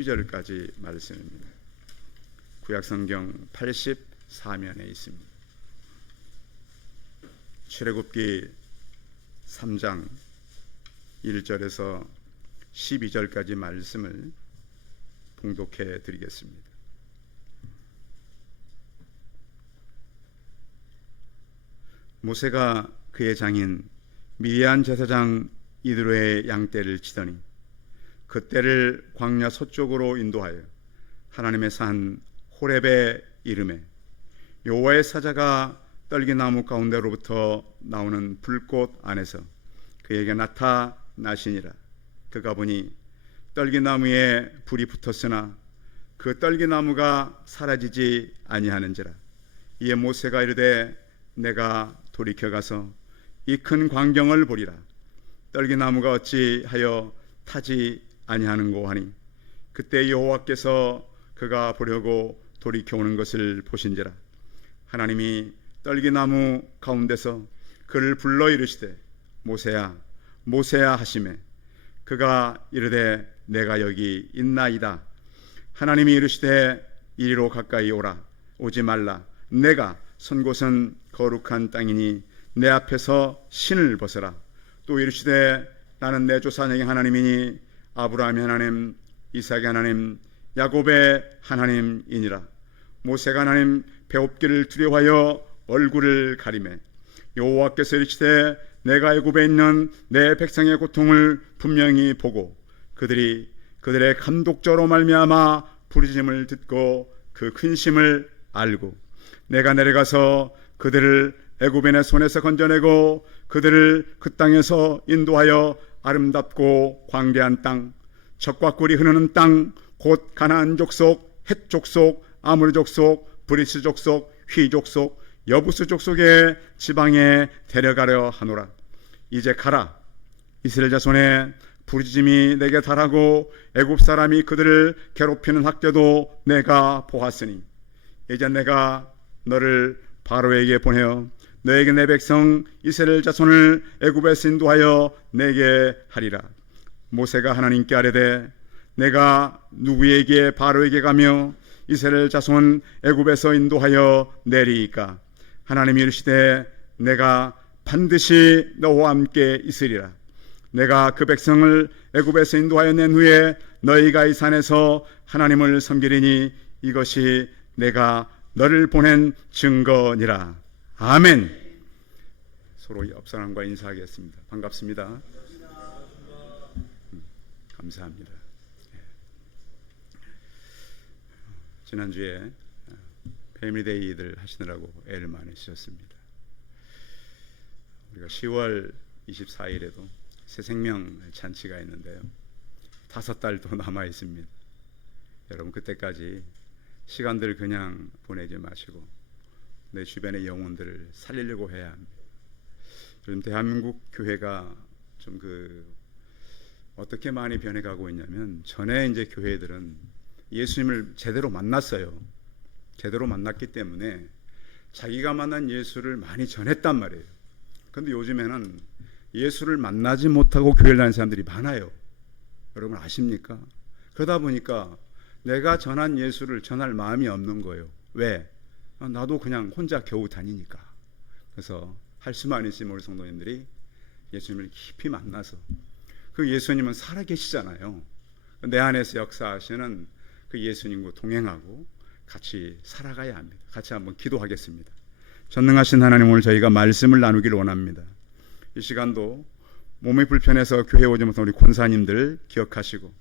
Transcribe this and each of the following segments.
2절까지 말씀입니다. 구약성경 84면에 있습니다. 출애굽기 3장 1절에서 12절까지 말씀을 봉독해 드리겠습니다. 모세가 그의 장인 미디안 제사장 이드로의 양떼를 치더니 그 떼를 광야 서쪽으로 인도하여 하나님의 산 호렙에 이르매 여호와의 사자가 떨기나무 가운데로부터 나오는 불꽃 안에서 그에게 나타나시니라. 그가 보니 떨기나무에 불이 붙었으나 그 떨기나무가 사라지지 아니하는지라. 이에 모세가 이르되 내가 돌이켜 가서 이 큰 광경을 보리라. 떨기나무가 어찌하여 타지 아니하는고 하니 그때 여호와께서 그가 보려고 돌이켜 오는 것을 보신지라. 하나님이 떨기나무 가운데서 그를 불러 이르시되 모세야 모세야 하시매 그가 이르되 내가 여기 있나이다. 하나님이 이르시되 이리로 가까이 오라. 오지 말라. 내가 선 곳은 거룩한 땅이니 내 앞에서 신을 벗어라. 또 이르시되 나는 내 조상의 하나님이니 아브라함의 하나님 이삭의 하나님 야곱의 하나님이니라. 모세가 하나님 배웁기를 두려워하여 얼굴을 가리매 여호와께서 이르시되 내가 애굽에 있는 내 백성의 고통을 분명히 보고 그들의 감독자로 말미암아 부르짖음을 듣고 그 근심을 알고 내가 내려가서 그들을 애굽인의 내 손에서 건져내고 그들을 그 땅에서 인도하여 아름답고 광대한 땅, 젖과 꿀이 흐르는 땅, 곧 가나안 족속, 헷 족속, 아모리 족속, 브리스 족속, 휘 족속, 여부스 족속의 지방에 데려가려 하노라. 이제 가라. 이스라엘 자손의 부르짖음이 내게 달하고 애굽 사람이 그들을 괴롭히는 학대도 내가 보았으니 이제 내가 너를 바로에게 보내어 너에게 내 백성 이스라엘 자손을 애굽에서 인도하여 내게 하리라. 모세가 하나님께 아뢰되 내가 누구에게 바로에게 가며 이스라엘 자손 애굽에서 인도하여 내리이까. 하나님이 이르시되 내가 반드시 너와 함께 있으리라. 내가 그 백성을 애굽에서 인도하여 낸 후에 너희가 이 산에서 하나님을 섬기리니 이것이 내가 너를 보낸 증거니라. 아멘. 서로 옆 사람과 인사하겠습니다. 반갑습니다. 감사합니다. 지난주에 패밀리데이들 하시느라고 애를 많이 쓰셨습니다. 우리가 10월 24일에도 새 생명 잔치가 있는데요. 5달 더 남아 있습니다. 여러분 그때까지 시간들 그냥 보내지 마시고 내 주변의 영혼들을 살리려고 해야 합니다. 요즘 대한민국 교회가 좀 어떻게 많이 변해가고 있냐면 전에 이제 교회들은 예수님을 제대로 만났어요. 제대로 만났기 때문에 자기가 만난 예수를 많이 전했단 말이에요. 그런데 요즘에는 예수를 만나지 못하고 교회를 다니는 사람들이 많아요. 여러분 아십니까? 그러다 보니까 내가 전한 예수를 전할 마음이 없는 거예요. 왜? 나도 그냥 혼자 겨우 다니니까. 그래서 할 수만 있으면 우리 성도님들이 예수님을 깊이 만나서 그 예수님은 살아계시잖아요. 내 안에서 역사하시는 그 예수님과 동행하고 같이 살아가야 합니다. 같이 한번 기도하겠습니다. 전능하신 하나님, 오늘 저희가 말씀을 나누기를 원합니다. 이 시간도 몸이 불편해서 교회 오지 못한 우리 권사님들 기억하시고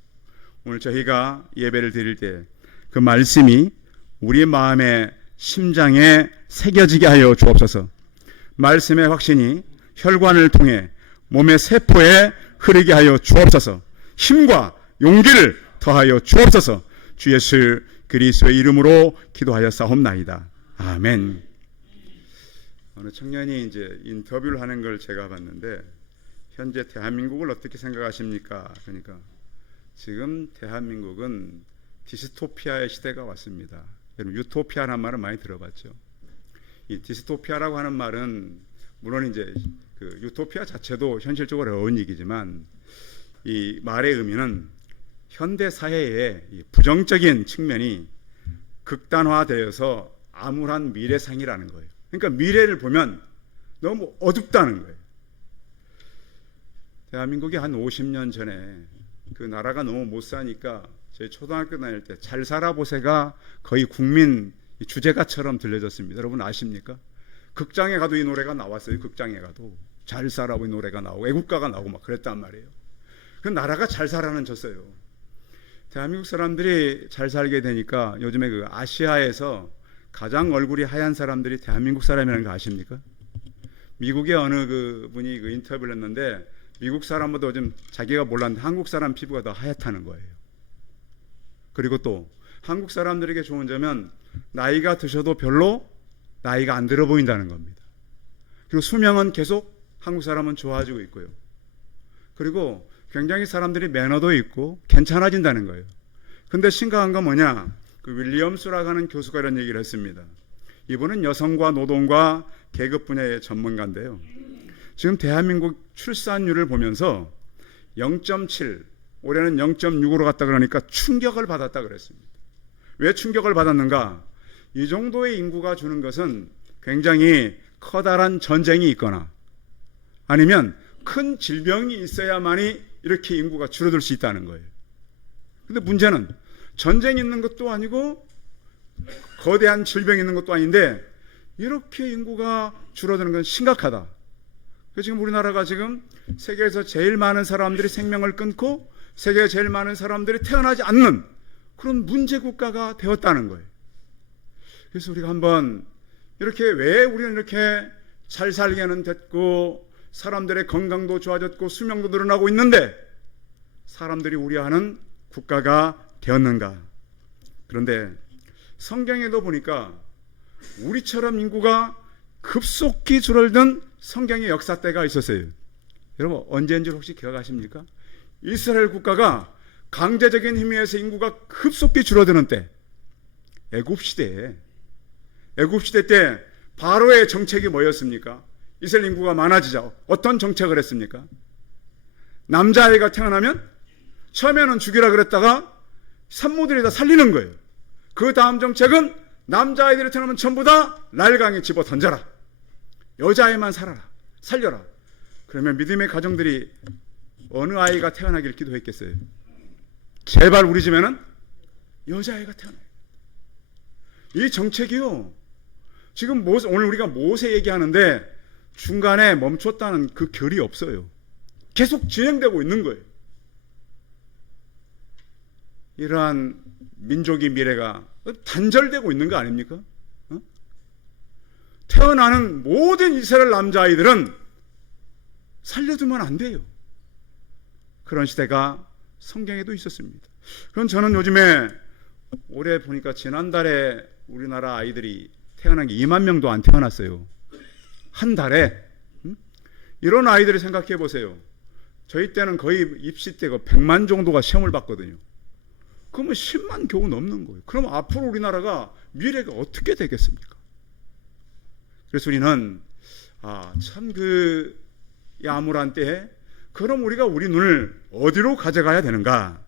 오늘 저희가 예배를 드릴 때 그 말씀이 우리 마음의 심장에 새겨지게 하여 주옵소서. 말씀의 확신이 혈관을 통해 몸의 세포에 흐르게 하여 주옵소서. 힘과 용기를 더하여 주옵소서. 주 예수 그리스도의 이름으로 기도하여 싸움나이다. 아멘. 어느 청년이 이제 인터뷰를 하는 걸 제가 봤는데 현재 대한민국을 어떻게 생각하십니까? 그러니까 지금 대한민국은 디스토피아의 시대가 왔습니다. 여러분 유토피아라는 말은 많이 들어봤죠. 이 디스토피아라고 하는 말은 물론 이제 그 유토피아 자체도 현실적으로 어려운 얘기지만 이 말의 의미는 현대 사회의 이 부정적인 측면이 극단화되어서 암울한 미래상이라는 거예요. 그러니까 미래를 보면 너무 어둡다는 거예요. 대한민국이 한 50년 전에 그 나라가 너무 못 사니까 저희 초등학교 다닐 때 잘 살아보세가 거의 국민 주제가처럼 들려졌습니다. 여러분 아십니까? 극장에 가도 이 노래가 나왔어요. 극장에 가도 잘 살아보 이 노래가 나오고 애국가가 나오고 막 그랬단 말이에요. 그 나라가 잘 살아는 졌어요. 대한민국 사람들이 잘 살게 되니까 요즘에 그 아시아에서 가장 얼굴이 하얀 사람들이 대한민국 사람이라는 거 아십니까? 미국의 어느 그 분이 그 인터뷰를 했는데 미국 사람보다 요즘 자기가 몰랐는데 한국 사람 피부가 더 하얗다는 거예요. 그리고 또 한국 사람들에게 좋은 점은 나이가 드셔도 별로 나이가 안 들어 보인다는 겁니다. 그리고 수명은 계속 한국 사람은 좋아지고 있고요. 그리고 굉장히 사람들이 매너도 있고 괜찮아진다는 거예요. 근데 심각한 건 뭐냐? 그 윌리엄스라고 하는 교수가 이런 얘기를 했습니다. 이분은 여성과 노동과 계급 분야의 전문가인데요. 지금 대한민국 출산율을 보면서 0.7, 올해는 0.6으로 갔다 그러니까 충격을 받았다 그랬습니다. 왜 충격을 받았는가? 이 정도의 인구가 주는 것은 굉장히 커다란 전쟁이 있거나 아니면 큰 질병이 있어야만이 이렇게 인구가 줄어들 수 있다는 거예요. 근데 문제는 전쟁이 있는 것도 아니고 거대한 질병이 있는 것도 아닌데 이렇게 인구가 줄어드는 건 심각하다. 그래서 지금 우리나라가 지금 세계에서 제일 많은 사람들이 생명을 끊고 세계에 제일 많은 사람들이 태어나지 않는 그런 문제 국가가 되었다는 거예요. 그래서 우리가 한번 이렇게 왜 우리는 이렇게 잘 살게는 됐고 사람들의 건강도 좋아졌고 수명도 늘어나고 있는데 사람들이 우려하는 국가가 되었는가? 그런데 성경에도 보니까 우리처럼 인구가 급속히 줄어든 성경의 역사 때가 있었어요. 여러분 언제인지 혹시 기억하십니까? 이스라엘 국가가 강제적인 힘에 의해서 인구가 급속히 줄어드는 때 애굽시대 때 바로의 정책이 뭐였습니까? 이스라엘 인구가 많아지자 어떤 정책을 했습니까? 남자아이가 태어나면 처음에는 죽이라 그랬다가 산모들이 다 살리는 거예요. 그 다음 정책은 남자아이들이 태어나면 전부 다 나일강에 집어 던져라. 여자아이만 살려라. 그러면 믿음의 가정들이 어느 아이가 태어나길 기도했겠어요? 제발 우리 집에는 여자아이가 태어나요. 이 정책이요. 지금 오늘 우리가 모세 얘기하는데 중간에 멈췄다는 그 결이 없어요. 계속 진행되고 있는 거예요. 이러한 민족의 미래가 단절되고 있는 거 아닙니까? 태어나는 모든 이스라엘 남자아이들은 살려두면 안 돼요. 그런 시대가 성경에도 있었습니다. 그럼 저는 요즘에 올해 보니까 지난달에 우리나라 아이들이 태어난 게 2만 명도 안 태어났어요. 한 달에. 이런 아이들을 생각해 보세요. 저희 때는 거의 입시 때 100만 정도가 시험을 봤거든요. 그러면 10만 겨우 넘는 거예요. 그럼 앞으로 우리나라가 미래가 어떻게 되겠습니까? 그래서 우리는 참 그 암울한 때에 그럼 우리가 우리 눈을 어디로 가져가야 되는가?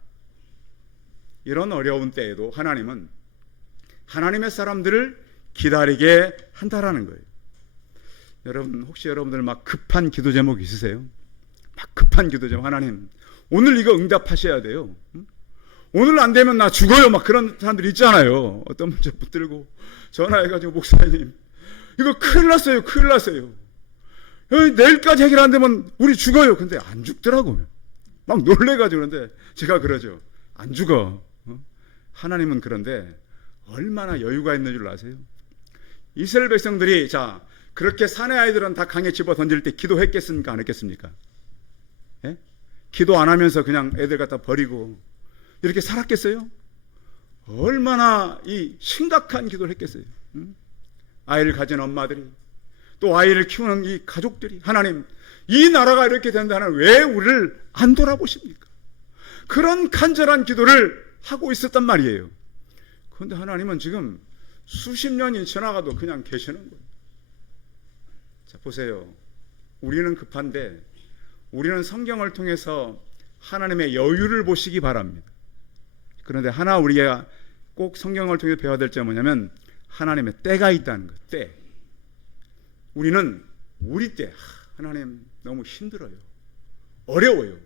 이런 어려운 때에도 하나님은 하나님의 사람들을 기다리게 한다라는 거예요. 여러분 혹시 여러분들 막 급한 기도 제목 있으세요? 막 급한 기도 제목. 하나님 오늘 이거 응답하셔야 돼요. 오늘 안 되면 나 죽어요. 막 그런 사람들 있잖아요. 어떤 문제 붙들고 전화해가지고 목사님 이거 큰일 났어요. 내일까지 해결 안 되면 우리 죽어요. 근데 안 죽더라고요. 막 놀래가지고. 그런데 제가 그러죠. 안 죽어. 하나님은 그런데 얼마나 여유가 있는 줄 아세요? 이스라엘 백성들이 그렇게 사내 아이들은 다 강에 집어 던질 때 기도했겠습니까? 안 했겠습니까? 예? 기도 안 하면서 그냥 애들 갖다 버리고 이렇게 살았겠어요? 얼마나 이 심각한 기도를 했겠어요? 아이를 가진 엄마들이 또 아이를 키우는 이 가족들이 하나님 이 나라가 이렇게 된다는 왜 우리를 안 돌아보십니까? 그런 간절한 기도를 하고 있었단 말이에요. 그런데 하나님은 지금 수십 년이 지나가도 그냥 계시는 거예요. 자, 보세요. 우리는 급한데 우리는 성경을 통해서 하나님의 여유를 보시기 바랍니다. 그런데 하나 우리가 꼭 성경을 통해 배워야 될 점은 뭐냐면 하나님의 때가 있다는 것. 때. 우리는 우리 때 하나님 너무 힘들어요. 어려워요.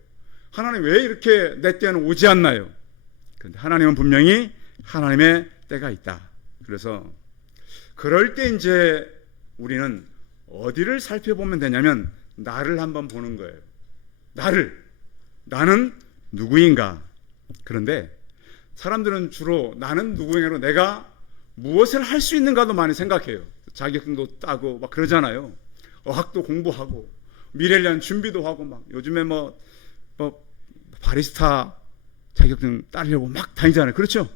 하나님 왜 이렇게 내 때는 오지 않나요? 그런데 하나님은 분명히 하나님의 때가 있다. 그래서 그럴 때 이제 우리는 어디를 살펴보면 되냐면 나를 한번 보는 거예요. 나는 누구인가? 그런데 사람들은 주로 나는 누구인가로 내가 무엇을 할 수 있는가도 많이 생각해요. 자격증도 따고 막 그러잖아요. 어학도 공부하고 미래를 위한 준비도 하고 막 요즘에 뭐 바리스타 자격증 따려고 막 다니잖아요. 그렇죠?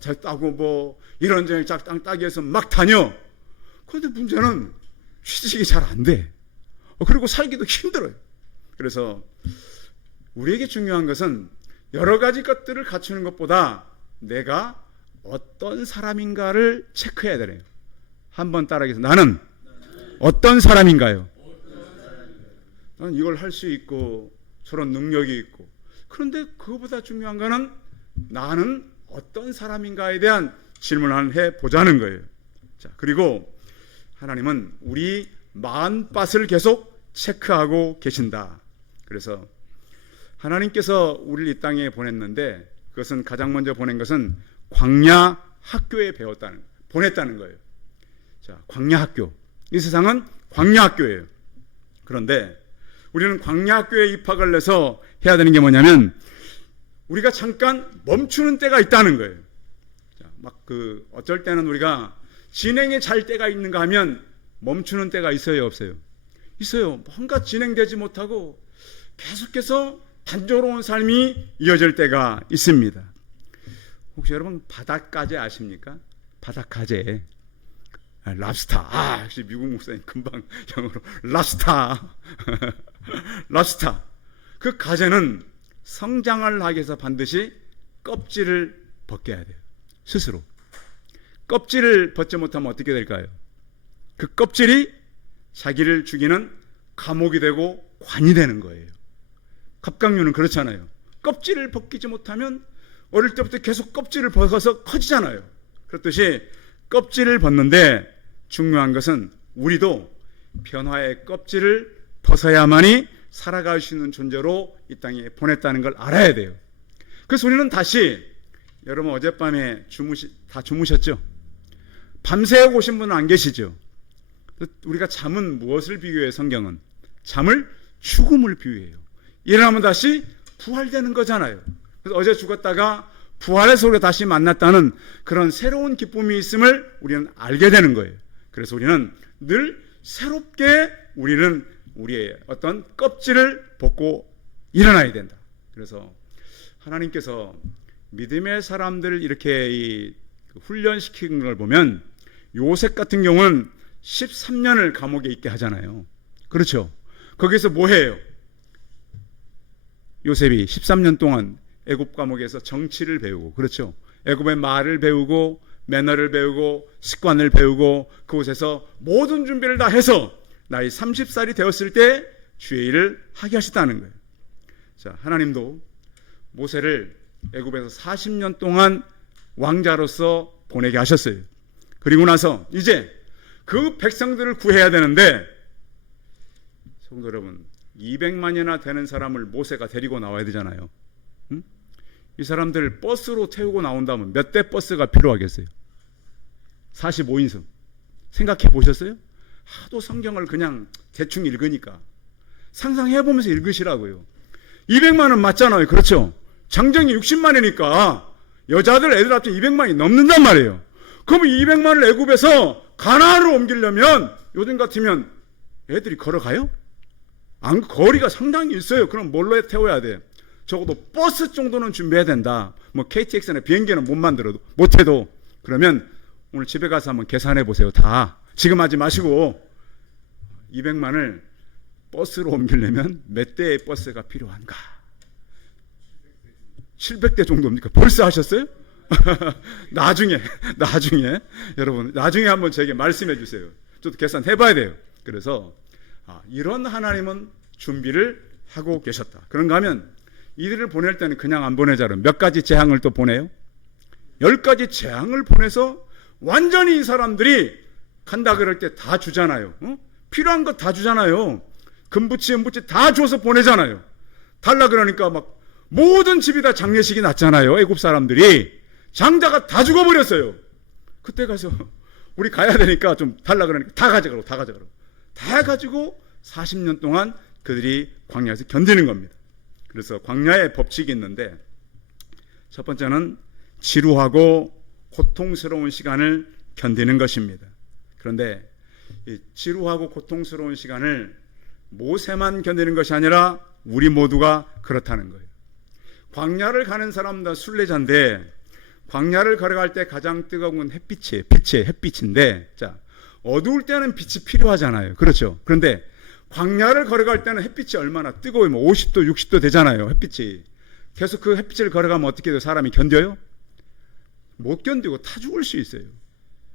잘 따고 뭐 이런저런 짝땅 따기 위해서 막 다녀. 그런데 문제는 취직이 잘 안 돼. 그리고 살기도 힘들어요. 그래서 우리에게 중요한 것은 여러 가지 것들을 갖추는 것보다 내가 어떤 사람인가를 체크해야 되네요. 한번 따라하겠습니다. 나는 어떤 사람인가요? 나는 이걸 할 수 있고 저런 능력이 있고, 그런데 그거보다 중요한 거는 나는 어떤 사람인가에 대한 질문을 해보자는 거예요. 자, 그리고 하나님은 우리 마음밭을 계속 체크하고 계신다. 그래서 하나님께서 우리를 이 땅에 보냈는데 그것은 가장 먼저 보낸 것은 광야 학교에 보냈다는 거예요. 자, 광야 학교. 이 세상은 광야 학교예요. 그런데 우리는 광야 학교에 입학을 해서 해야 되는 게 뭐냐면 우리가 잠깐 멈추는 때가 있다는 거예요. 자, 어쩔 때는 우리가 진행에 잘 때가 있는가 하면 멈추는 때가 있어요, 없어요? 있어요. 뭔가 진행되지 못하고 계속해서 단조로운 삶이 이어질 때가 있습니다. 혹시 여러분 바닷가재 아십니까? 바닷가재. 랍스타. 역시 미국 목사님 금방 영어로 랍스타. 랍스타. 그 가재는 성장을 하기 위해서 반드시 껍질을 벗겨야 돼요. 스스로. 껍질을 벗지 못하면 어떻게 될까요? 그 껍질이 자기를 죽이는 감옥이 되고 관이 되는 거예요. 갑각류는 그렇잖아요. 껍질을 벗기지 못하면 어릴 때부터 계속 껍질을 벗어서 커지잖아요. 그렇듯이 껍질을 벗는데 중요한 것은 우리도 변화의 껍질을 벗어야만이 살아갈 수 있는 존재로 이 땅에 보냈다는 걸 알아야 돼요. 그래서 우리는 다시, 여러분 어젯밤에 다 주무셨죠? 밤새고 오신 분은 안 계시죠? 우리가 잠은 무엇을 비유해요? 성경은 잠을 죽음을 비유해요. 일어나면 다시 부활되는 거잖아요. 그래서 어제 죽었다가 부활해서 우리가 다시 만났다는 그런 새로운 기쁨이 있음을 우리는 알게 되는 거예요. 그래서 우리는 늘 새롭게 우리는 우리의 어떤 껍질을 벗고 일어나야 된다. 그래서 하나님께서 믿음의 사람들을 이렇게 훈련시키는 걸 보면 요셉 같은 경우는 13년을 감옥에 있게 하잖아요. 그렇죠? 거기서 뭐 해요? 요셉이 13년 동안 애굽 감옥에서 정치를 배우고, 그렇죠? 애굽의 말을 배우고 매너를 배우고 습관을 배우고 그곳에서 모든 준비를 다 해서 나이 30살이 되었을 때 주의 일을 하게 하셨다는 거예요. 자, 하나님도 모세를 애굽에서 40년 동안 왕자로서 보내게 하셨어요. 그리고 나서 이제 그 백성들을 구해야 되는데, 성도 여러분, 200만이나 되는 사람을 모세가 데리고 나와야 되잖아요. 응? 이 사람들 버스로 태우고 나온다면 몇 대 버스가 필요하겠어요? 45인승. 생각해 보셨어요? 하도 성경을 그냥 대충 읽으니까 상상해 보면서 읽으시라고요. 200만은 맞잖아요. 그렇죠? 장정이 60만이니까 여자들 애들 합쳐 200만이 넘는단 말이에요. 그럼 200만을 애굽에서 가나안으로 옮기려면 요즘 같으면 애들이 걸어가요? 거리가 상당히 있어요. 그럼 뭘로 태워야 돼? 적어도 버스 정도는 준비해야 된다. 뭐 KTX나 비행기는 못해도 그러면 오늘 집에 가서 한번 계산해 보세요. 다 지금 하지 마시고 200만을 버스로 옮기려면 몇 대의 버스가 필요한가? 700대 정도입니까? 벌써 하셨어요? 나중에 여러분 나중에 한번 제게 말씀해 주세요. 저도 계산해 봐야 돼요. 그래서 이런 하나님은 준비를 하고 계셨다. 그런가 하면 이들을 보낼 때는 그냥 안 보내자로 몇 가지 재앙을 또 보내요. 10가지 재앙을 보내서 완전히 이 사람들이 간다 그럴 때 다 주잖아요. 필요한 것 다 주잖아요. 금부치 은부치 다 줘서 보내잖아요. 달라 그러니까 막 모든 집이 다 장례식이 났잖아요. 애굽 사람들이 장자가 다 죽어버렸어요. 그때 가서 우리 가야 되니까 좀 달라 그러니까 다 가져가라고 다 가지고 40년 동안 그들이 광야에서 견디는 겁니다. 그래서 광야의 법칙이 있는데 첫 번째는 지루하고 고통스러운 시간을 견디는 것입니다. 그런데 이 지루하고 고통스러운 시간을 모세만 견디는 것이 아니라 우리 모두가 그렇다는 거예요. 광야를 가는 사람 다 순례자인데 광야를 걸어갈 때 가장 뜨거운 건 햇빛인데 자, 어두울 때는 빛이 필요하잖아요. 그렇죠. 그런데 광야를 걸어갈 때는 햇빛이 얼마나 뜨거우면 50도 60도 되잖아요. 햇빛이 계속 그 햇빛을 걸어가면 어떻게 돼요? 사람이 견뎌요? 못 견디고 타 죽을 수 있어요.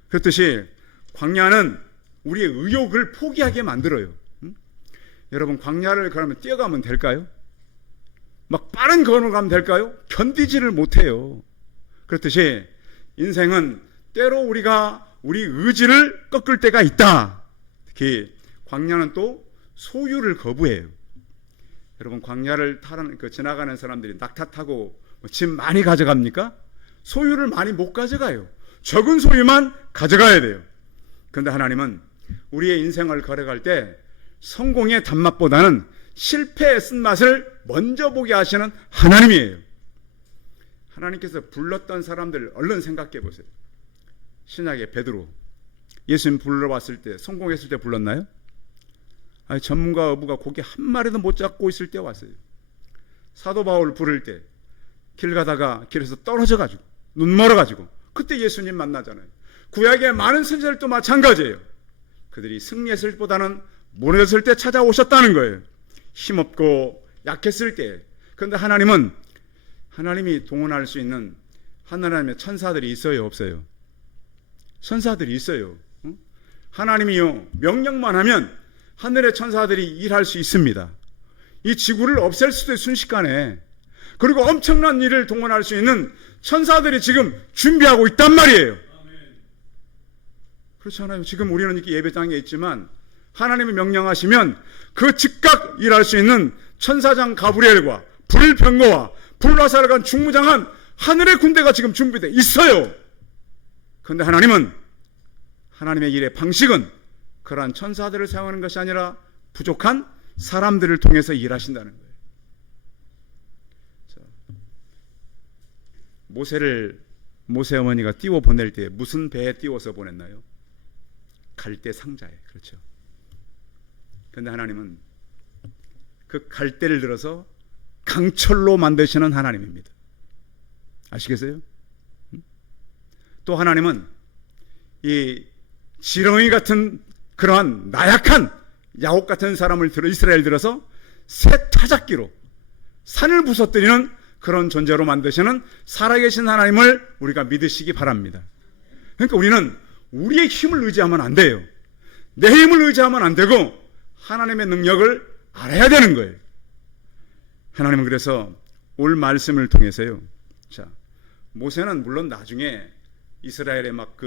그렇듯이 광야는 우리의 의욕을 포기하게 만들어요. 여러분 광야를 걸으면 뛰어가면 될까요? 막 빠른 걸음을 가면 될까요? 견디지를 못해요. 그렇듯이 인생은 때로 우리가 우리 의지를 꺾을 때가 있다. 특히 광야는 또 소유를 거부해요. 여러분 광야를 지나가는 사람들이 낙타 타고 짐 많이 가져갑니까? 소유를 많이 못 가져가요. 적은 소유만 가져가야 돼요. 그런데 하나님은 우리의 인생을 걸어갈 때 성공의 단맛보다는 실패의 쓴맛을 먼저 보게 하시는 하나님이에요. 하나님께서 불렀던 사람들 얼른 생각해 보세요. 신약의 베드로, 예수님 불러왔을 때 성공했을 때 불렀나요? 아니, 전문가 어부가 고기 한 마리도 못 잡고 있을 때 왔어요. 사도 바울 부를 때 길 가다가 길에서 떨어져가지고 눈 멀어가지고 그때 예수님 만나잖아요. 구약의 많은 선지자들도 마찬가지예요. 그들이 승리했을 보다는 무너졌을 때 찾아오셨다는 거예요. 힘없고 약했을 때. 그런데 하나님은 하나님이 동원할 수 있는 하나님의 천사들이 있어요, 없어요? 천사들이 있어요. 하나님이요 명령만 하면 하늘의 천사들이 일할 수 있습니다. 이 지구를 없앨 수도 있어요, 순식간에. 그리고 엄청난 일을 동원할 수 있는 천사들이 지금 준비하고 있단 말이에요. 그렇지 않아요? 지금 우리는 이렇게 예배당에 있지만 하나님이 명령하시면 그 즉각 일할 수 있는 천사장 가브리엘과 불병거와 불나사를 간 중무장한 하늘의 군대가 지금 준비되어 있어요. 그런데 하나님은 하나님의 일의 방식은 그러한 천사들을 사용하는 것이 아니라 부족한 사람들을 통해서 일하신다는 거예요. 자, 모세 어머니가 띄워 보낼 때 무슨 배에 띄워서 보냈나요? 갈대 상자에. 그렇죠. 그런데 하나님은 그 갈대를 들어서 강철로 만드시는 하나님입니다. 아시겠어요? 또 하나님은 이 지렁이 같은 그러한 나약한 야곱 같은 사람을 이스라엘 들어서 새 타작기로 산을 부서뜨리는 그런 존재로 만드시는 살아계신 하나님을 우리가 믿으시기 바랍니다. 그러니까 우리는 우리의 힘을 의지하면 안 돼요. 내 힘을 의지하면 안 되고 하나님의 능력을 알아야 되는 거예요. 하나님은 그래서 올 말씀을 통해서요. 자, 모세는 물론 나중에 이스라엘에 막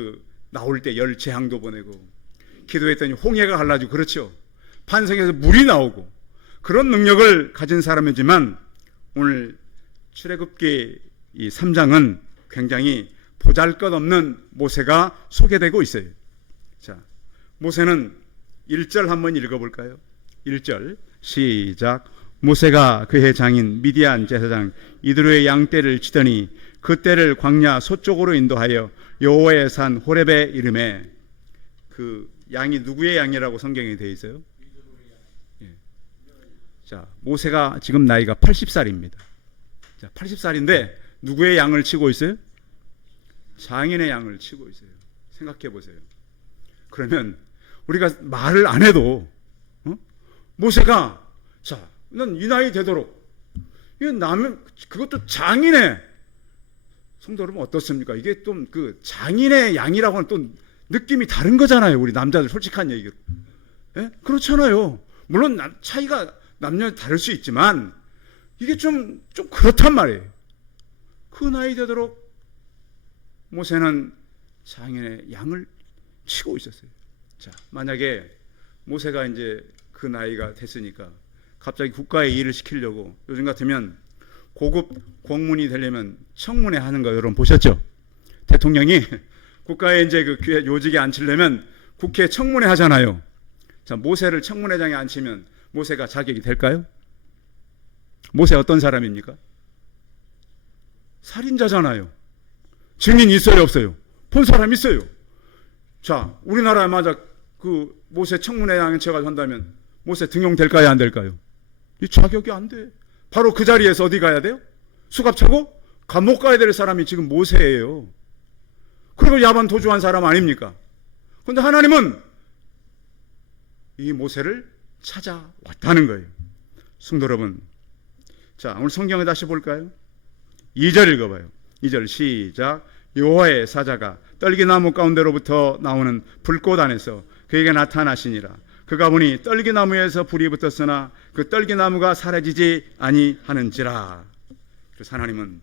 나올 때 열 재앙도 보내고 기도했더니 홍해가 갈라지고 그렇죠. 반석에서 물이 나오고 그런 능력을 가진 사람이지만 오늘 출애굽기 이 3장은 굉장히 보잘것없는 모세가 소개되고 있어요. 자, 모세는 1절 한번 읽어볼까요? 1절 시작. 모세가 그의 장인 미디안 제사장 이드로의 양떼를 치더니 그 떼를 광야 서쪽으로 인도하여 여호와의 산 호렙에 이르매. 그 양이 누구의 양이라고 성경에 되어 있어요? 예. 자, 모세가 지금 나이가 80살입니다. 자, 80살인데 누구의 양을 치고 있어요? 장인의 양을 치고 있어요. 생각해 보세요. 그러면 우리가 말을 안 해도 모세가 자, 넌 이 나이 되도록 그것도 장인의 성도 여러분 어떻습니까? 이게 또 그 장인의 양이라고 하는 또 느낌이 다른 거잖아요. 우리 남자들 솔직한 얘기로. 예? 그렇잖아요. 물론 차이가 남녀 다를 수 있지만 이게 좀 그렇단 말이에요. 그 나이 되도록 모세는 장인의 양을 치고 있었어요. 자, 만약에 모세가 이제 그 나이가 됐으니까 갑자기 국가의 일을 시키려고, 요즘 같으면 고급 공문이 되려면 청문회 하는 거 여러분 보셨죠? 대통령이 국가에 이제 그 요직에 앉히려면 국회에 청문회 하잖아요. 자, 모세를 청문회장에 앉히면 모세가 자격이 될까요? 모세 어떤 사람입니까? 살인자잖아요. 증인 있어요, 없어요? 본 사람 있어요. 자, 우리나라에 만약 그 모세 청문회장에 제가 한다면 모세 등용될까요, 안 될까요? 이 자격이 안 돼. 바로 그 자리에서 어디 가야 돼요? 수갑 차고 감옥 가야 될 사람이 지금 모세예요. 그리고 야반 도주한 사람 아닙니까? 그런데 하나님은 이 모세를 찾아왔다는 거예요. 성도 여러분, 자, 오늘 성경을 다시 볼까요? 2절 읽어봐요. 2절 시작. 여호와의 사자가 떨기나무 가운데로부터 나오는 불꽃 안에서 그에게 나타나시니라. 그가 보니 떨기나무에서 불이 붙었으나 그 떨기나무가 사라지지 아니하는지라. 그래서 하나님은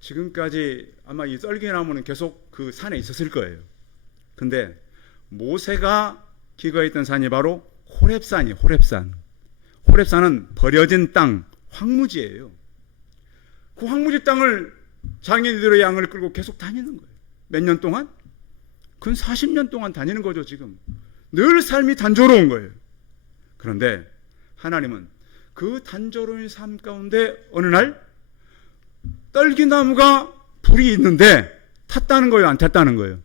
지금까지 아마 이 떨기나무는 계속 그 산에 있었을 거예요. 근데 모세가 기거했던 산이 바로 호렙산이에요. 호렙산. 호렙산은 버려진 땅, 황무지예요. 그 황무지 땅을 장인들의 양을 끌고 계속 다니는 거예요. 몇 년 동안? 근 40년 동안 다니는 거죠, 지금. 늘 삶이 단조로운 거예요. 그런데 하나님은 그 단조로운 삶 가운데 어느 날 떨기나무가 불이 있는데 탔다는 거예요, 안 탔다는 거예요?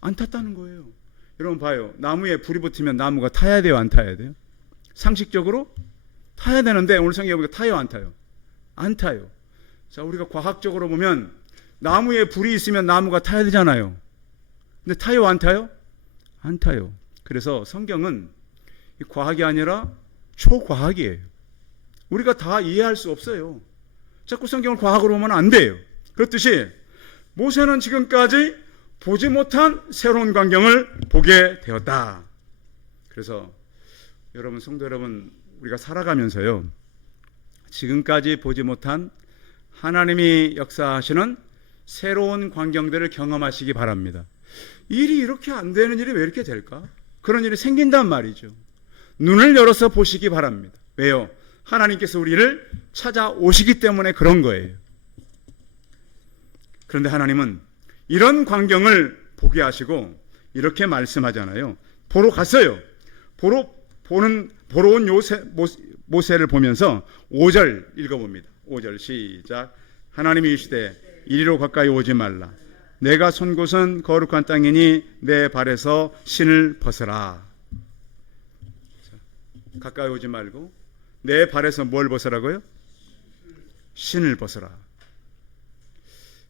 안 탔다는 거예요. 여러분 봐요. 나무에 불이 붙으면 나무가 타야 돼요, 안 타야 돼요? 상식적으로 타야 되는데 오늘 성경에 보니까 타요, 안 타요? 안 타요. 자, 우리가 과학적으로 보면 나무에 불이 있으면 나무가 타야 되잖아요. 근데 타요, 안 타요? 안 타요. 그래서 성경은 과학이 아니라 초과학이에요. 우리가 다 이해할 수 없어요. 자꾸 성경을 과학으로 보면 안 돼요. 그렇듯이 모세는 지금까지 보지 못한 새로운 광경을 보게 되었다. 그래서 여러분, 성도 여러분, 우리가 살아가면서요, 지금까지 보지 못한 하나님이 역사하시는 새로운 광경들을 경험하시기 바랍니다. 일이 이렇게 안 되는 일이 왜 이렇게 될까? 그런 일이 생긴단 말이죠. 눈을 열어서 보시기 바랍니다. 왜요? 하나님께서 우리를 찾아오시기 때문에 그런 거예요. 그런데 하나님은 이런 광경을 보게 하시고 이렇게 말씀하잖아요. 보러 갔어요. 보러 온 모세를 보면서 5절 읽어봅니다. 5절 시작. 하나님이 이르시되 이리로 가까이 오지 말라. 내가 선 곳은 거룩한 땅이니 내 발에서 신을 벗어라. 가까이 오지 말고 내 발에서 뭘 벗으라고요? 신을 벗어라.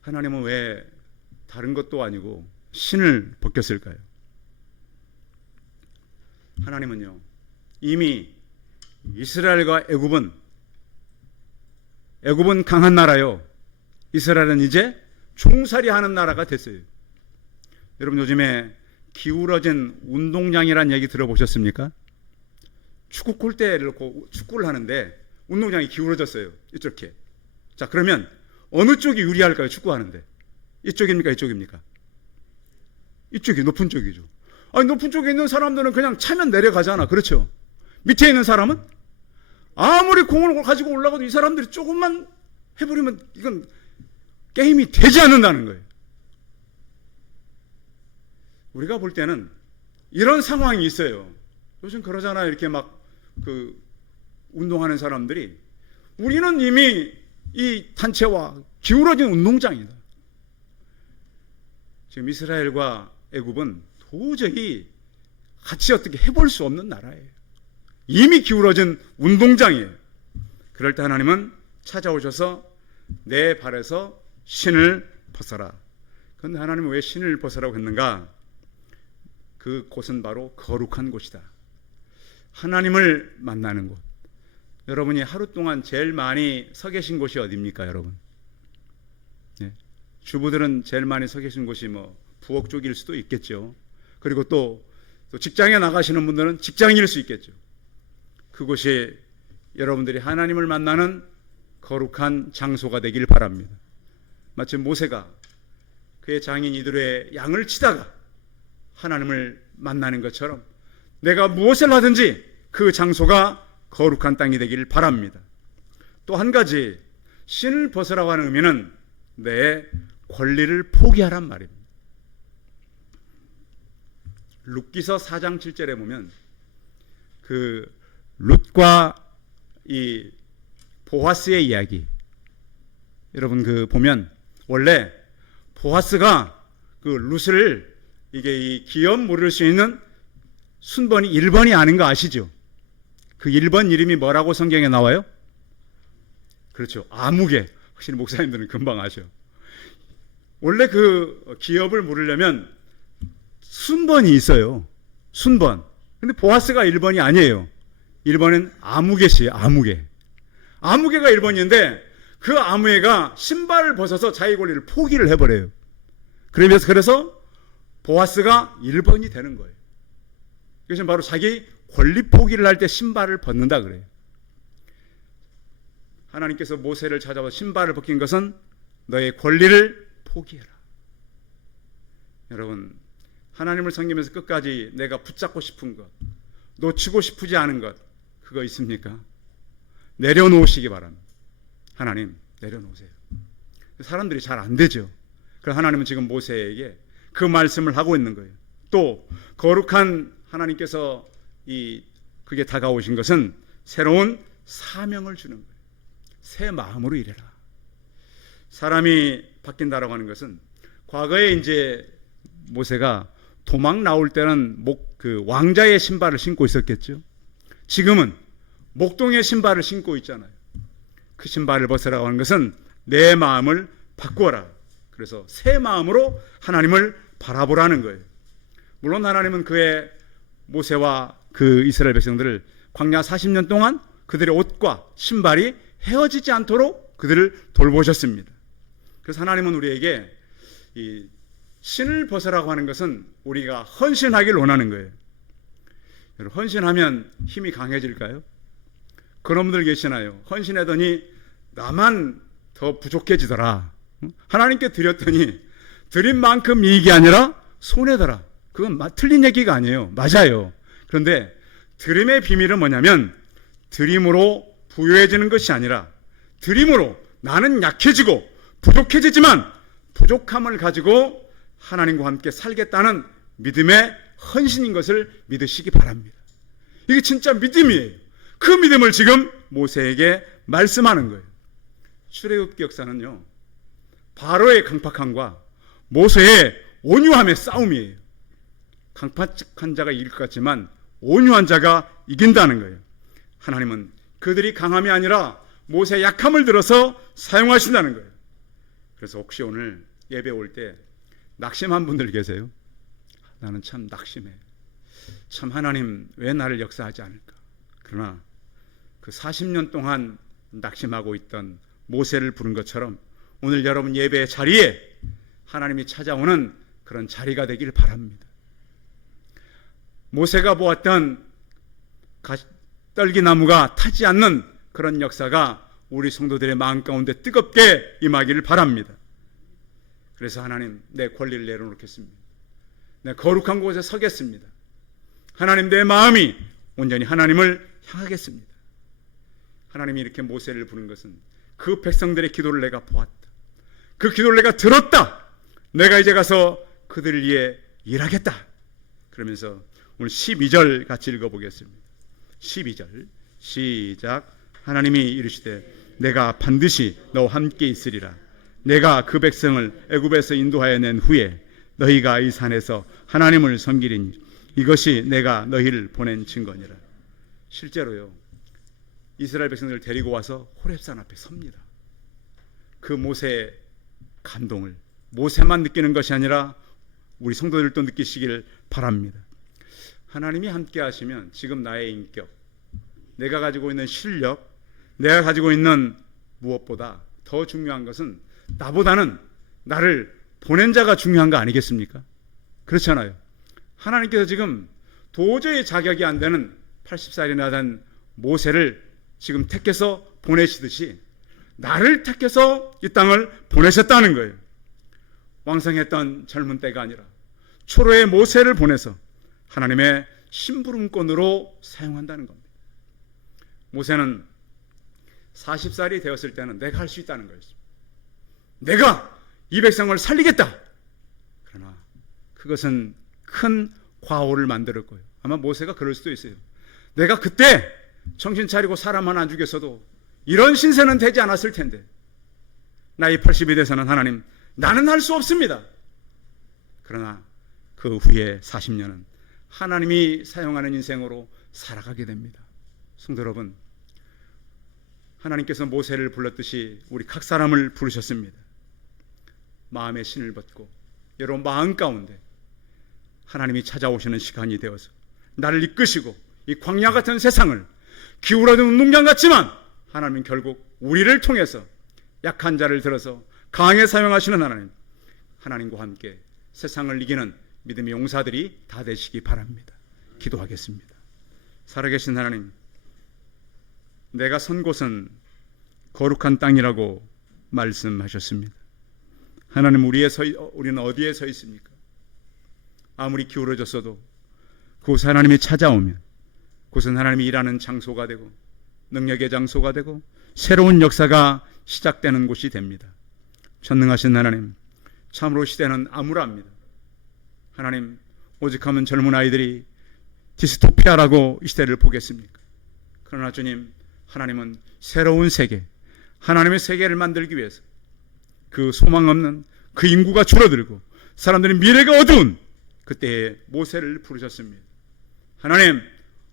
하나님은 왜 다른 것도 아니고 신을 벗겼을까요? 하나님은요, 이미 이스라엘과 애굽은 강한 나라요, 이스라엘은 이제 종살이하는 나라가 됐어요. 여러분, 요즘에 기울어진 운동장이라는 얘기 들어보셨습니까? 축구 골대를 놓고 축구를 하는데 운동장이 기울어졌어요, 이렇게. 자, 그러면 어느 쪽이 유리할까요? 축구하는데 이쪽입니까, 이쪽입니까? 이쪽이 높은 쪽이죠. 아니, 높은 쪽에 있는 사람들은 그냥 차면 내려가잖아, 그렇죠? 밑에 있는 사람은 아무리 공을 가지고 올라가도 이 사람들이 조금만 해버리면 이건 게임이 되지 않는다는 거예요. 우리가 볼 때는 이런 상황이 있어요. 요즘 그러잖아요. 이렇게 막 운동하는 사람들이, 우리는 이미 이 단체와 기울어진 운동장이다. 지금 이스라엘과 애굽은 도저히 같이 어떻게 해볼 수 없는 나라예요. 이미 기울어진 운동장이에요. 그럴 때 하나님은 찾아오셔서 내 발에서 신을 벗어라. 그런데 하나님은 왜 신을 벗으라고 했는가? 그 곳은 바로 거룩한 곳이다. 하나님을 만나는 곳. 여러분이 하루 동안 제일 많이 서 계신 곳이 어디입니까, 여러분? 네. 주부들은 제일 많이 서 계신 곳이 부엌 쪽일 수도 있겠죠. 그리고 또 직장에 나가시는 분들은 직장일 수 있겠죠. 그곳이 여러분들이 하나님을 만나는 거룩한 장소가 되길 바랍니다. 마치 모세가 그의 장인 이드로의 양을 치다가 하나님을 만나는 것처럼 내가 무엇을 하든지 그 장소가 거룩한 땅이 되길 바랍니다. 또 한 가지, 신을 벗으라고 하는 의미는 내 권리를 포기하란 말입니다. 룻기서 4장 7절에 보면 그 룻과 이 보아스의 이야기, 여러분 그 보면 원래 보아스가 그 룻을 이게 이 기업 물을 수 있는 순번이 1번이 아닌 거 아시죠? 그 1번 이름이 뭐라고 성경에 나와요? 그렇죠, 아무개. 확실히 목사님들은 금방 아셔. 원래 그 기업을 물으려면 순번이 있어요. 순번. 근데 보아스가 1번이 아니에요. 1번은 아무개시에요. 아무개. 아무개가 1번인데 그 아무개가 신발을 벗어서 자기 권리를 포기를 해버려요. 그래서 보아스가 1번이 되는 거예요. 그래서 바로 자기 권리 포기를 할 때 신발을 벗는다 그래요. 하나님께서 모세를 찾아와 신발을 벗긴 것은 너의 권리를 포기해라. 여러분, 하나님을 섬기면서 끝까지 내가 붙잡고 싶은 것, 놓치고 싶지 않은 것, 그거 있습니까? 내려놓으시기 바랍니다. 하나님, 내려놓으세요. 사람들이 잘 안 되죠. 그래서 하나님은 지금 모세에게 그 말씀을 하고 있는 거예요. 또 거룩한 하나님께서 그게 다가오신 것은 새로운 사명을 주는 거예요. 새 마음으로 일해라. 사람이 바뀐다라고 하는 것은 과거에 이제 모세가 도망 나올 때는 그 왕자의 신발을 신고 있었겠죠. 지금은 목동의 신발을 신고 있잖아요. 그 신발을 벗으라고 하는 것은 내 마음을 바꾸어라. 그래서 새 마음으로 하나님을 바라보라는 거예요. 물론 하나님은 그의 모세와 그 이스라엘 백성들을 광야 40년 동안 그들의 옷과 신발이 헤어지지 않도록 그들을 돌보셨습니다. 그래서 하나님은 우리에게 이 신을 벗으라고 하는 것은 우리가 헌신하길 원하는 거예요. 여러분, 헌신하면 힘이 강해질까요? 그런 분들 계시나요? 헌신하더니 나만 더 부족해지더라. 하나님께 드렸더니 드린 만큼 이익이 아니라 손해더라. 그건 틀린 얘기가 아니에요. 맞아요. 그런데 드림의 비밀은 뭐냐면 드림으로 부유해지는 것이 아니라 드림으로 나는 약해지고 부족해지지만 부족함을 가지고 하나님과 함께 살겠다는 믿음의 헌신인 것을 믿으시기 바랍니다. 이게 진짜 믿음이에요. 그 믿음을 지금 모세에게 말씀하는 거예요. 출애굽기 역사는요, 바로의 강팍함과 모세의 온유함의 싸움이에요. 강팍한 자가 이길 것 같지만 온유한 자가 이긴다는 거예요. 하나님은 그들이 강함이 아니라 모세의 약함을 들어서 사용하신다는 거예요. 그래서 혹시 오늘 예배 올 때 낙심한 분들 계세요? 나는 참 낙심해. 참 하나님 왜 나를 역사하지 않을까? 그러나 그 40년 동안 낙심하고 있던 모세를 부른 것처럼 오늘 여러분 예배의 자리에 하나님이 찾아오는 그런 자리가 되길 바랍니다. 모세가 보았던 떨기나무가 타지 않는 그런 역사가 우리 성도들의 마음 가운데 뜨겁게 임하기를 바랍니다. 그래서 하나님, 내 권리를 내려놓겠습니다. 내 거룩한 곳에 서겠습니다. 하나님, 내 마음이 온전히 하나님을 향하겠습니다. 하나님이 이렇게 모세를 부른 것은 그 백성들의 기도를 내가 보았다. 그 기도를 내가 들었다. 내가 이제 가서 그들을 위해 일하겠다. 그러면서 오늘 12절 같이 읽어보겠습니다. 12절 시작. 하나님이 이르시되 내가 반드시 너와 함께 있으리라. 내가 그 백성을 애굽에서 인도하여 낸 후에 너희가 이 산에서 하나님을 섬기리니 이것이 내가 너희를 보낸 증거니라. 실제로요, 이스라엘 백성들을 데리고 와서 호렙산 앞에 섭니다. 그 모세의 감동을 모세만 느끼는 것이 아니라 우리 성도들도 느끼시길 바랍니다. 하나님이 함께 하시면 지금 나의 인격, 내가 가지고 있는 실력, 내가 가지고 있는 무엇보다 더 중요한 것은 나보다는 나를 보낸 자가 중요한 거 아니겠습니까? 그렇잖아요. 하나님께서 지금 도저히 자격이 안 되는 80살이나 된 모세를 지금 택해서 보내시듯이 나를 택해서 이 땅을 보내셨다는 거예요. 왕성했던 젊은 때가 아니라 초로의 모세를 보내서 하나님의 심부름꾼으로 사용한다는 겁니다. 모세는 40살이 되었을 때는 내가 할 수 있다는 거였습니다. 내가 이 백성을 살리겠다. 그러나 그것은 큰 과오를 만들었고요. 아마 모세가 그럴 수도 있어요. 내가 그때 정신 차리고 사람 하나 안 죽였어도 이런 신세는 되지 않았을 텐데, 나이 80이 돼서는 하나님, 나는 할 수 없습니다. 그러나 그 후에 40년은 하나님이 사용하는 인생으로 살아가게 됩니다. 성도 여러분, 하나님께서 모세를 불렀듯이 우리 각 사람을 부르셨습니다. 마음의 신을 벗고 여러분 마음 가운데 하나님이 찾아오시는 시간이 되어서 나를 이끄시고 이 광야 같은 세상을 기울어진 운동장 같지만 하나님은 결국 우리를 통해서 약한 자를 들어서 강하게 사용하시는 하나님과 함께 세상을 이기는 믿음의 용사들이 다 되시기 바랍니다. 기도하겠습니다. 살아계신 하나님, 내가 선 곳은 거룩한 땅이라고 말씀하셨습니다. 하나님, 우리는 어디에 서 있습니까? 아무리 기울어졌어도 그곳 하나님이 찾아오면 그곳은 하나님이 일하는 장소가 되고 능력의 장소가 되고 새로운 역사가 시작되는 곳이 됩니다. 전능하신 하나님, 참으로 시대는 암울합니다. 하나님, 오직하면 젊은 아이들이 디스토피아라고 이 시대를 보겠습니까? 그러나 주님, 하나님은 새로운 세계, 하나님의 세계를 만들기 위해서 그 소망 없는 그 인구가 줄어들고 사람들의 미래가 어두운 그때에 모세를 부르셨습니다. 하나님,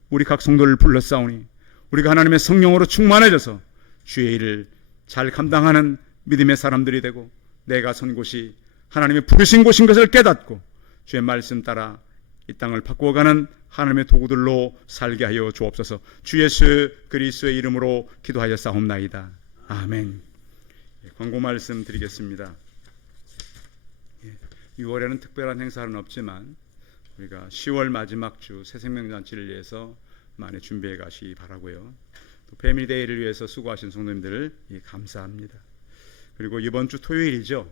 우리 각 성도를 불렀사오니 우리가 하나님의 성령으로 충만해져서 주의 일을 잘 감당하는 믿음의 사람들이 되고 내가 선 곳이 하나님의 부르신 곳인 것을 깨닫고 주의 말씀 따라 이 땅을 바꾸어가는 하나님의 도구들로 살게 하여 주옵소서. 주 예수 그리스도의 이름으로 기도하여 싸움나이다. 아멘. 광고 말씀 드리겠습니다. 6월에는 특별한 행사는 없지만 우리가 10월 마지막 주 새생명잔치를 위해서 많이 준비해 가시기 바라고요. 또 패밀리데이를 위해서 수고하신 성도님들 감사합니다. 그리고 이번 주 토요일이죠.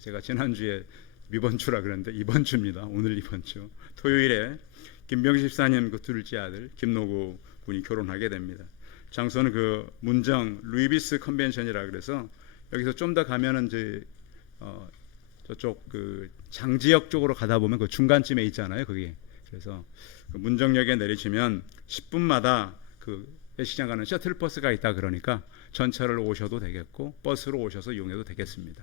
제가 지난주에 이번 주라 그랬는데 이번 주입니다. 오늘 이번 주 토요일에 김병식 집사님 그 둘째 아들 김노구 군이 결혼하게 됩니다. 장소는 그 문정 루이비스 컨벤션이라 그래서 여기서 좀 더 가면은 이제 저쪽 그 장지역 쪽으로 가다 보면 그 중간쯤에 있잖아요. 그게 그래서 그 문정역에 내리시면 10분마다 그 예식장 가는 셔틀버스가 있다 그러니까 전철로 오셔도 되겠고 버스로 오셔서 이용해도 되겠습니다.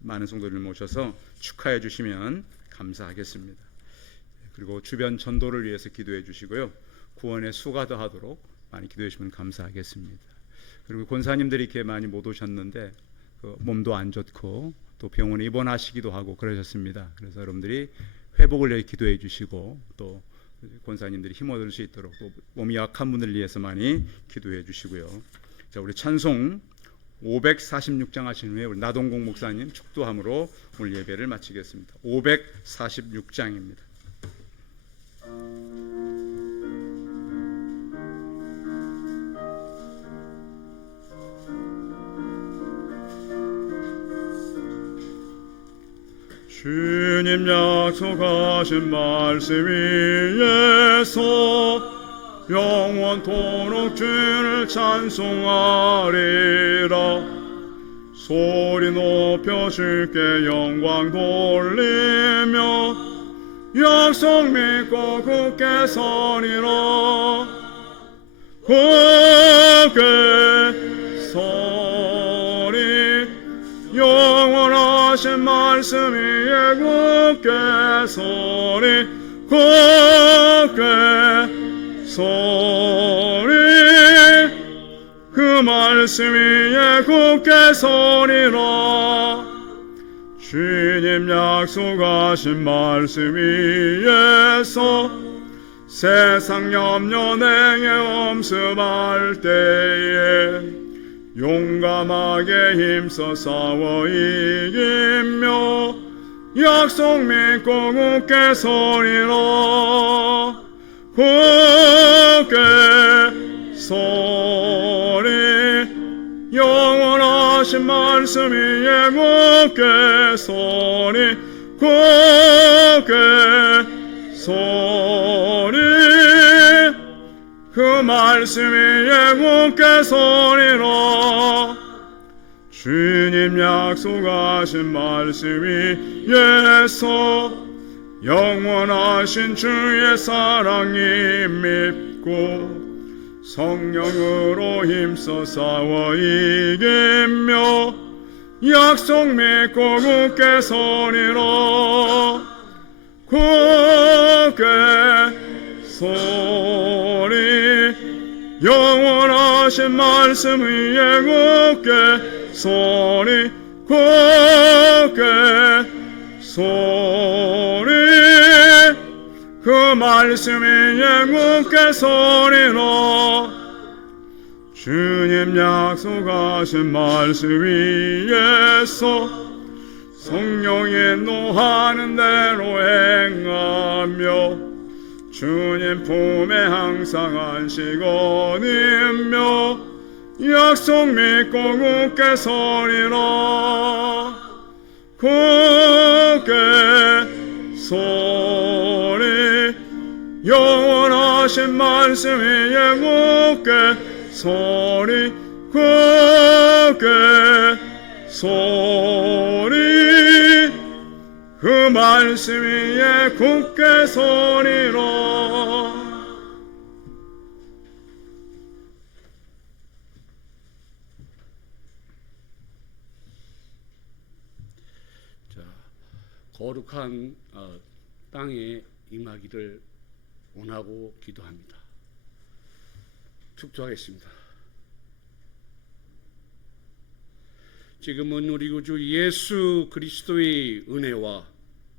많은 성도들 모셔서 축하해 주시면 감사하겠습니다. 그리고 주변 전도를 위해서 기도해 주시고요. 구원에 수가 더하도록 많이 기도해 주시면 감사하겠습니다. 그리고 권사님들이 이렇게 많이 못 오셨는데 그 몸도 안 좋고 또 병원에 입원하시기도 하고 그러셨습니다. 그래서 여러분들이 회복을 위해 기도해 주시고 또 권사님들이 힘 얻을 수 있도록 또 몸이 약한 분을 위해서 많이 기도해 주시고요. 자, 우리 찬송 546장 하신 후에 우리 나동공 목사님 축도함으로 오늘 예배를 마치겠습니다. 546장입니다. 주님 약속하신 말씀 위에서 영원토록 주를 찬송하리라. 소리 높여 주께 영광 돌리며 약속 믿고 굳게 서리라. 굳게 서리 영원하신 말씀 위에 굳게 서리 굳게 서리 그 말씀 위에 굳게 서리라. 주님 약속하신 말씀 위에서 세상 염려 냉해 엄습할 때에 용감하게 힘써 싸워 이기며 약속 믿고 굳게 서리라. 굳게 서리 말씀 위에 굳게 서리 굳게 서리 그 말씀 위에 굳게 서리라 주님 약속하신 말씀 위에서 영원하신 주의 사랑이 밉고 성령으로 힘써 싸워 이기며 약속 믿고 굳게 서리라 굳게 서리 영원하신 말씀 위에 굳게 서리 굳게 서리 그 말씀 위에 굳게 서리라 주님 약속하신 말씀 위에서 성령이 노하는 대로 행하며 주님 품에 항상 안식원이며 약속 믿고 굳게 서리라 굳게 서리 영원하신 말씀 위에 굳게 서리 굳게 서리 그 말씀 위에 굳게 서리라 거룩한 땅에 임하기를 원하고 기도합니다. 축도하겠습니다. 지금은 우리 구주 예수 그리스도의 은혜와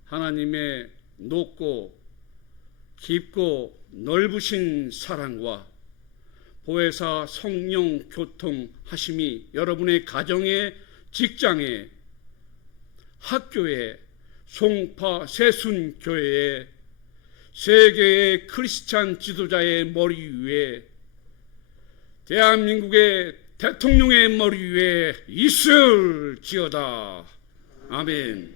하나님의 높고 깊고 넓으신 사랑과 보혜사 성령 교통하심이 여러분의 가정에, 직장에, 학교에, 송파 세순교회에, 세계의 크리스찬 지도자의 머리 위에, 대한민국의 대통령의 머리 위에 있을지어다. 아멘.